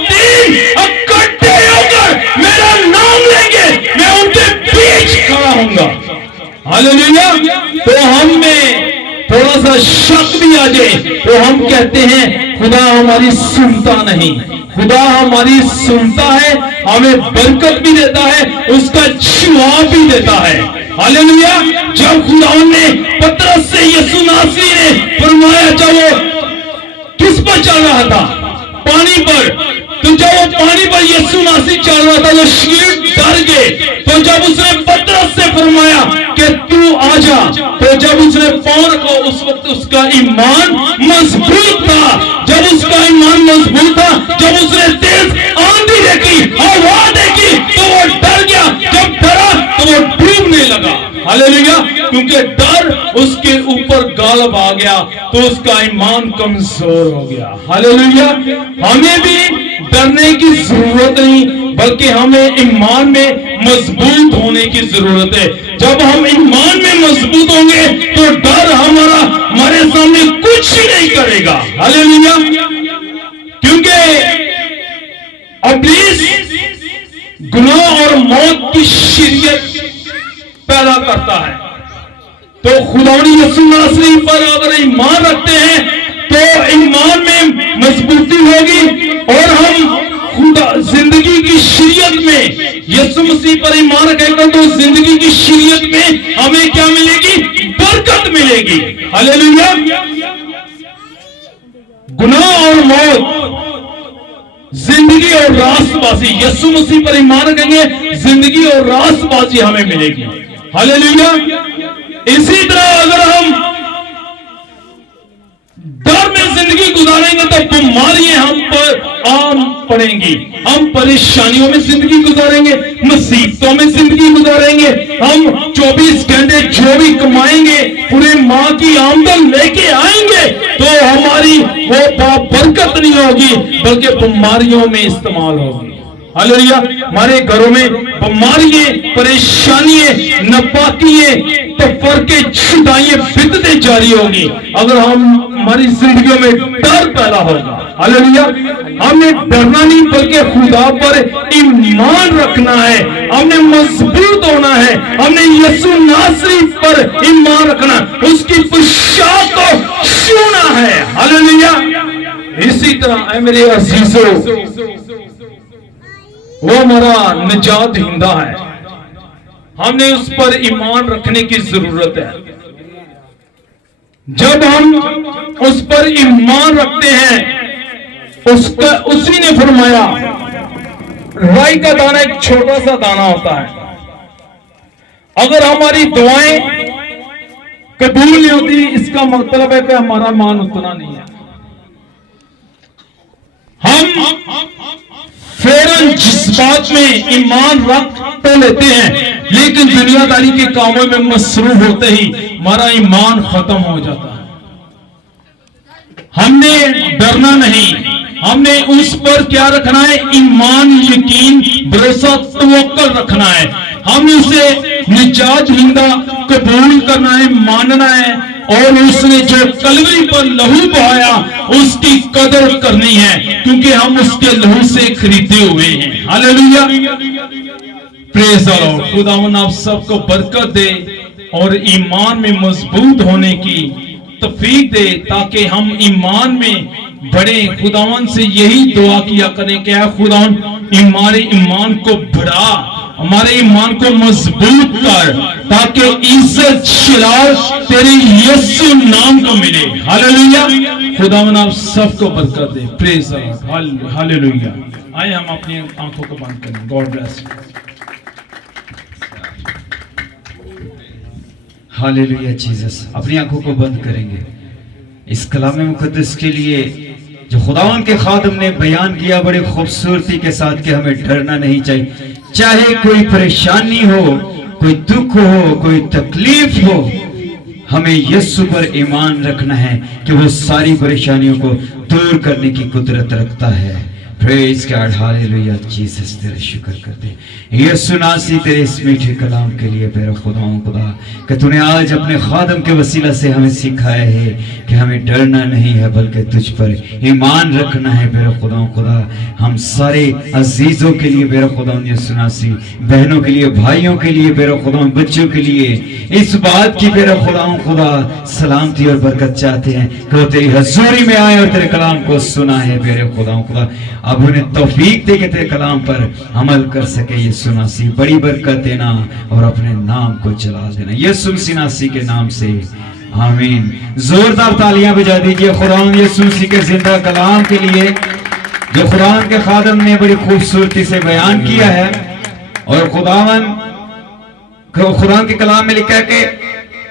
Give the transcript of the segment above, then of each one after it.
تین اکٹھے ہو کر میرا نام لیں گے میں ان کے بیچ کھڑا ہوں گا. ہاللیلویا. تو ہم میں تھوڑا سا شک بھی آ جائے تو ہم کہتے ہیں خدا ہماری سنتا نہیں. خدا ہماری سنتا ہے, ہمیں برکت بھی دیتا ہے, اس کا جواب بھی دیتا ہے. ہاللیلویا. جب خدا نے پترس سے یسوع ناصری نے فرمایا جب وہ کس پر چل رہا تھا, پانی پر, تو جب وہ پانی پر یسوع ناصری چل رہا تھا وہ شگرد ڈر گئے. تو جب اس نے پترس سے فرمایا کہ تو آ جا, تو جب اس نے پاؤں رکھا اس وقت اس کا ایمان مضبوط تھا. جب اس کا ایمان مضبوط تھا, جب اس نے تیز آندھی دیکھی, ہوا دیکھی, تو وہ ڈر گیا. جب ڈرا تو وہ ڈوبنے لگا. ہاللیلویا. کیونکہ ڈر اس کے اوپر غالب آ گیا تو اس کا ایمان کمزور ہو گیا. ہاللیلویا. ہمیں بھی ڈرنے کی ضرورت نہیں بلکہ ہمیں ایمان میں مضبوط ہونے کی ضرورت ہے. جب ہم ایمان میں مضبوط ہوں گے تو ڈر ہمارے سامنے کچھ ہی نہیں کرے گا. ہاللیلویا. کیونکہ ابلیس گناہ اور موت کی شریعت پیدا کرتا ہے. تو خداوند یسوع ناصری پر اگر ایمان رکھتے ہیں تو ایمان میں مضبوطی ہوگی اور ہم خدا زندگی کی شریعت میں یسوع مسیح پر ایمان رکھیں گے تو زندگی کی شریعت میں ہمیں کیا ملے گی؟ برکت ملے گی. ہاللیلویا. گناہ اور موت, زندگی اور راست بازی, یسوع مسیح پر ایمان رکھیں گے زندگی اور راست بازی ہمیں ملے گی. ہاللیلویا. اسی طرح اگر ہم ڈر میں زندگی گزاریں گے تو بیماریاں ہم پر عام پڑیں گی, ہم پریشانیوں میں زندگی گزاریں گے, مصیبتوں میں زندگی گزاریں گے. ہم 24 گھنٹے جو بھی کمائیں گے پورے ماہ کی آمدن لے کے آئیں گے تو ہماری وہ برکت نہیں ہوگی بلکہ بیماریوں میں استعمال ہوگی. ہاللیلویا. ہمارے گھروں میں بیماریاں, پریشانیاں, ناپاکیاں, تفرقے, جدائیاں, بدعتیں جاری ہوگی اگر ہماری زندگیوں میں ڈر پیدا ہوگا. ہاللیلویا. ہمیں ڈرنا نہیں بلکہ خدا پر ایمان رکھنا ہے, ہم نے مضبوط ہونا ہے, ہم نے یسوع ناصری پر ایمان رکھنا, اس کی بشارت کو سننا ہے. ہاللیلویا. اسی طرح اے میرے عزیزو وہ ہمارا نجات دہندہ ہے, ہم نے اس پر ایمان رکھنے کی ضرورت ہے. جب ہم اس پر ایمان رکھتے ہیں اسی نے فرمایا رائی کا دانہ ایک چھوٹا سا دانہ ہوتا ہے, اگر ہماری دعائیں قبول نہیں ہوتی اس کا مطلب ہے کہ ہمارا ایمان اتنا نہیں ہے. ہم فوراً جذبات میں ایمان رکھ تو لیتے ہیں لیکن دنیا داری کے کاموں میں مصروف ہوتے ہی ہمارا ایمان ختم ہو جاتا ہے. ہم نے ڈرنا نہیں, ہم نے اس پر کیا رکھنا ہے؟ ایمان, یقین, بھروسہ, توکل رکھنا ہے. ہم اسے نجات دہندہ قبول کرنا ہے, ماننا ہے اور اس نے جو کلوری پر لہو بہایا اس کی قدر کرنی ہے کیونکہ ہم اس کے لہو سے خریدے ہوئے ہیں. ہاللیلویا. پریز دی لارڈ. خداوند آپ سب کو برکت دے اور ایمان میں مضبوط ہونے کی توفیق دے تاکہ ہم ایمان میں بڑھیں. خداوند سے یہی دعا کیا کریں کہ اے خداوند ہمارے ایمان کو بڑھا, ہمارے ایمان کو مضبوط کر تاکہ عزت جلال تیرے یسوع نام کو ملے. ہاللیلویا. خداوند آپ سب کو برکت دے. پریز دی لارڈ. ہاللیلویا. آئے ہم اپنی آنکھوں کو بند کریں. God bless. ہاللیلویا. جیسس اپنی آنکھوں کو بند کریں گے. اس کلام مقدس کے لیے جو خداوند کے خادم نے بیان کیا بڑی خوبصورتی کے ساتھ کہ ہمیں ڈرنا نہیں چاہیے, چاہے کوئی پریشانی ہو, کوئی دکھ ہو, کوئی تکلیف ہو, ہمیں یسوع پر ایمان رکھنا ہے کہ وہ ساری پریشانیوں کو دور کرنے کی قدرت رکھتا ہے. پریز گاڈ. ہاللیلویا. جیسس تیرا شکر کرتے یسوع ناصری تیرے اس میٹھے کلام کے لیے میرے خدا کہ تو نے آج اپنے خادم کے وسیلہ سے ہمیں سکھایا ہے کہ ہمیں ڈرنا نہیں ہے بلکہ تجھ پر ایمان رکھنا ہے. میرے خدا ہم सारे अजीजों के लिए मेरा खुदा यीशु मसीह, बहनों के लिए, भाइयों के लिए मेरा खुदा, बच्चों के लिए इस बात की मेरा खुदा सलामती और बरकत चाहते हैं कि वो तेरी हजूरी में आए और तेरे कलाम को सुना है मेरे खुदा। अब उन्हें तौफीक दे के तेरे कलाम पर अमल कर सके यीशु मसीह। बड़ी बरकत देना और अपने नाम को जला देना यीशु मसीह के नाम से, आमीन। जोरदार तालियां बजा दीजिए खुदा यीशु मसीह के जिंदा कलाम के लिए, जो खुदा के खादम ने बड़ी खूबसूरती से बयान किया है। और खुदा के कलाम में लिखा है कि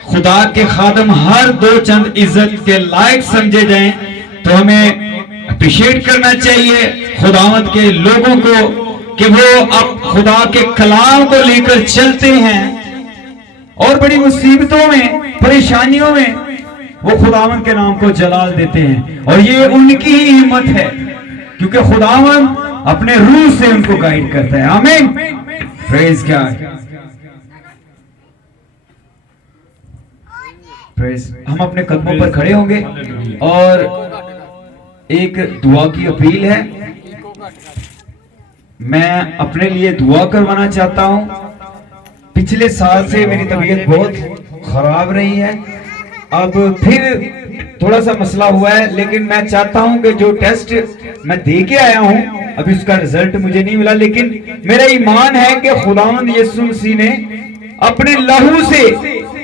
खुदा के खादम हर दो चंद इज्जत के लायक समझे जाएं, तो हमें अप्रिशिएट करना चाहिए खुदावंद के लोगों को कि वो अब खुदा के कलाम को लेकर चलते हैं और बड़ी मुसीबतों में, परेशानियों में वो खुदावंद के नाम को जलाल देते हैं। और ये उनकी ही हिम्मत है, क्योंकि खुदावंद अपने रूह से उनको गाइड करता है। आमीन, प्रेज गॉड, प्रेज। हम अपने कदमों पर खड़े होंगे और एक दुआ की अपील है। मैं अपने लिए दुआ करवाना चाहता हूं। पिछले साल से मेरी तबीयत बहुत खराब रही है, अब फिर थोड़ा सा मसला हुआ है, लेकिन मैं चाहता हूं कि जो टेस्ट मैं दे के आया हूं, अभी उसका रिजल्ट मुझे नहीं मिला, लेकिन मेरा ईमान है कि खुदावंद यीशु मसीह ने अपने लहू से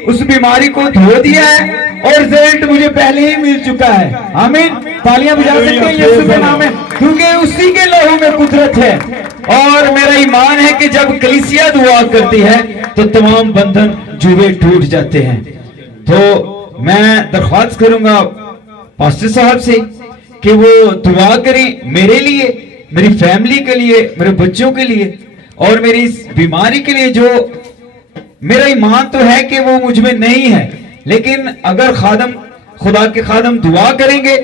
उस बीमारी को धो दिया है और रिजल्ट मुझे पहले ही मिल चुका है। आमीन, तालियां बजा सकते हैं यीशु के नाम में, क्योंकि उसी के लहू में कुदरत है। और मेरा ईमान है कि जब कलीसिया दुआ करती है तो तमाम बंधन जुए टूट जाते हैं। तो मैं दरख्वास्त करूंगा पास्टर साहब से कि वो दुआ करें मेरे लिए, मेरी फैमिली के लिए, मेरे बच्चों के लिए और मेरी इस बीमारी के लिए। जो मेरा ईमान तो है कि वो मुझ में नहीं है, लेकिन अगर खुदा के खादम दुआ करेंगे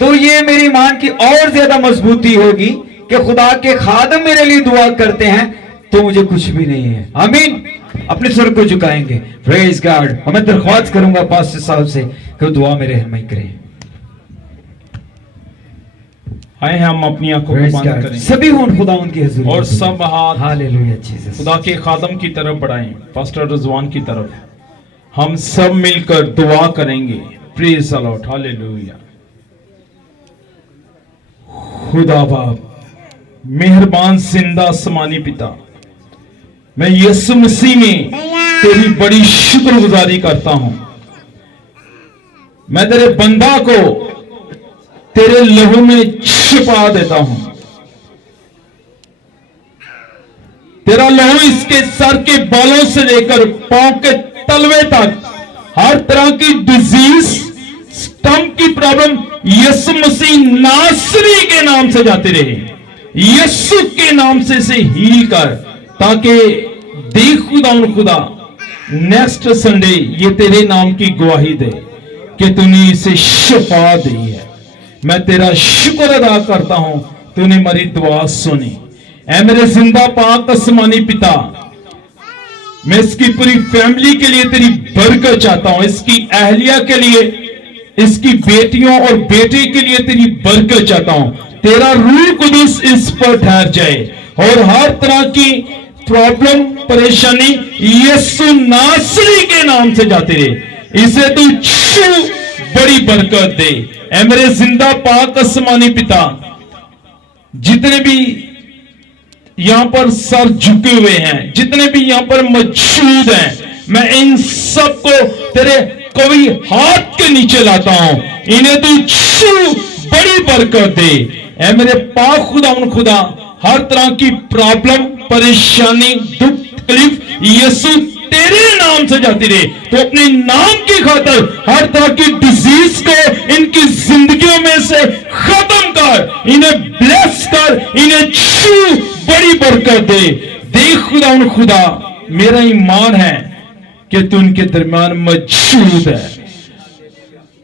तो ये मेरे ईमान की और ज्यादा मजबूती होगी कि खुदा के खादम मेरे लिए दुआ करते हैं तो मुझे कुछ भी नहीं है। आमीन, अपने सर को झुकाएंगे। Praise God. और मैं दरख्वास्त करूंगा पास्टर साहब से कि वो दुआ में रहनुमाई करें। आए हम अपनी आंखों को बंद करें, सभी हों खुदा उनकी हुजूर और सब हाथ हालेलुया जीसस खुदा के खादम की तरफ बढ़ाएं, पास्टर रिजवान की तरफ। हम सब मिलकर दुआ करेंगे। Praise the Lord, hallelujah. खुदा बाप, मेहरबान जिंदा आसमानी पिता, मैं यीशु मसीह में तेरी बड़ी शुक्रगुजारी करता हूं। मैं तेरे बंदा को तेरे लहू में छिपा देता हूं। तेरा लहू इसके सर के बालों से लेकर पांव के तलवे तक हर तरह की डिजीज, स्टम्प की प्रॉब्लम यीशु मसीह नासरी के नाम से जाती रहे। यीशु के नाम से हील कर, ताकि देख खुदा नेक्स्ट संडे ये तेरे नाम की गवाही दे कि तूने इसे शिफा दी है। मैं तेरा शुक्र अदा करता हूं, तूने मेरी दुआ सुनी। ऐ मेरे जिंदा पाक आसमानी पिता, मैं इसकी पूरी फैमिली के लिए तेरी बरकत चाहता हूं, इसकी अहलिया के लिए, इसकी बेटियों और बेटे के लिए तेरी बरकत चाहता हूं। तेरा रूह कुदूस इस पर ठहर जाए और हर तरह की प्रॉब्लम, परेशानी यीशु नासरी के नाम से जाती रहे। इसे तू छू बड़ी बरकत दे। ऐ मेरे जिंदा पाक आसमानी पिता, जितने भी यहां पर सर झुके हुए हैं, जितने भी यहां पर मौजूद हैं, मैं इन सबको तेरे कवि हाथ के नीचे लाता हूं। इन्हें तू छू बड़ी बरकत दे। ऐ मेरे पाक खुदा, हर तरह की प्रॉब्लम, परेशानी, दुख, तकलीफ यीशु तेरे नाम से जाती रहे। तो अपने नाम की खातिर हर तरह की डिजीज को इनकी जिंदगियों में से खत्म कर, इन्हें ब्लेस कर, इन्हें छू बड़ी बरकत दे। देख खुदा, मेरा ईमान है कि तू उनके दरमियान मौजूद है।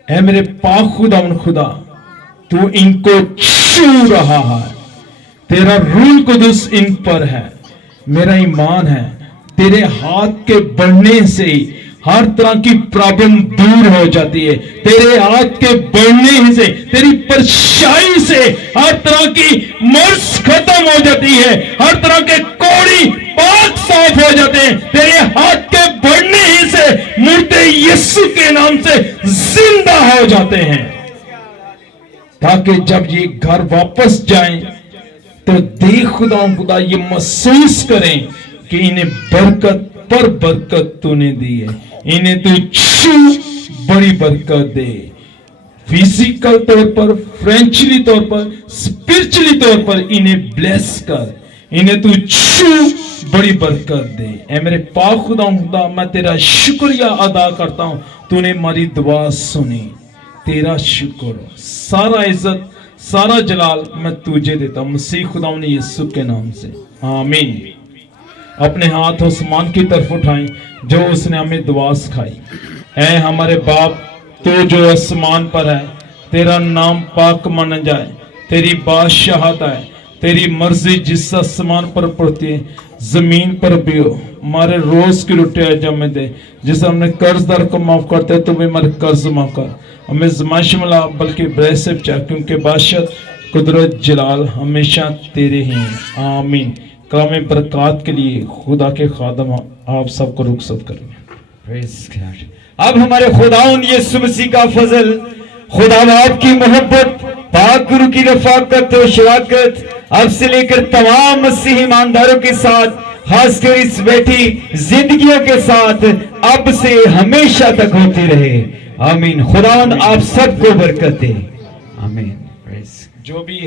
ऐ मेरे पाक खुदा, तू इनको छू रहा है, तेरा रूह कुदूस इन पर है। मेरा ईमान है तेरे हाथ के बढ़ने से हर तरह की प्रॉब्लम दूर हो जाती है। तेरे हाथ के बढ़ने से, तेरी परछाई से हर तरह की मर्ज खत्म खत्म हो जाती है, हर तरह के कोड़ी पाक साफ हो जाते हैं, तेरे हाथ के बढ़ने ही से मुर्दे यीशु के नाम से जिंदा हो जाते हैं, ताकि जब ये घर वापस जाएं तो देख खुदा ये महसूस करें कि इन्हें बरकत पर बरकत तूने दी है, इन्हें तू छू बड़ी बरकत दे, फिजिकल तौर पर, फ्रेंचली तौर पर, स्पिरिचुअली तौर पर इन्हें ब्लेस कर, इन्हें तू छू बड़ी बरकत दे। ऐ मेरे पाक खुदा मैं तेरा शुक्रिया अदा करता हूं, तूने हमारी दुआ सुनी, तेरा शुक्र, सारा इज्जत सारा जलाल मैं तुझे देता हूं, मसीह खुदा ने यीशु के नाम से, आमीन। अपने हाथ आसमान की तरफ उठाएं जो उसने हमें दुआ सिखाई। ऐ हमारे बाप, तू जो आसमान पर है, तेरा नाम पाक माना जाए, तेरी बादशाहत है, तेरी मर्जी जिस आसमान पर पड़ती है जमीन पर भी हो। हमारे रोज की रोटी आज हमें दे, जिसे हमने कर्जदार को माफ करते हैं तो भी हमारे कर्ज माफ कर, हमें ज़माइश में ला बल्कि बुराई से बचा, क्योंकि बादशाह कुदरत जलाल हमेशा तेरे ही हैं, आमीन। कलाम बरकत के लिए खुदा के खादम आप सबको रुखसत करेंगे। Praise God. अब हमारे खुदाउन यीशु मसीह का फजल, खुदा बाप की मोहब्बत, पाक गुरु की रफाकत और शराकत अब से लेकर तमाम मसीही ईमानदारों के साथ, खासकर इस बैठी जिंदगियों के साथ अब से हमेशा तक होती रहे, आमीन। खुदाउन आप सबको बरकत दे, आमीन। जो भी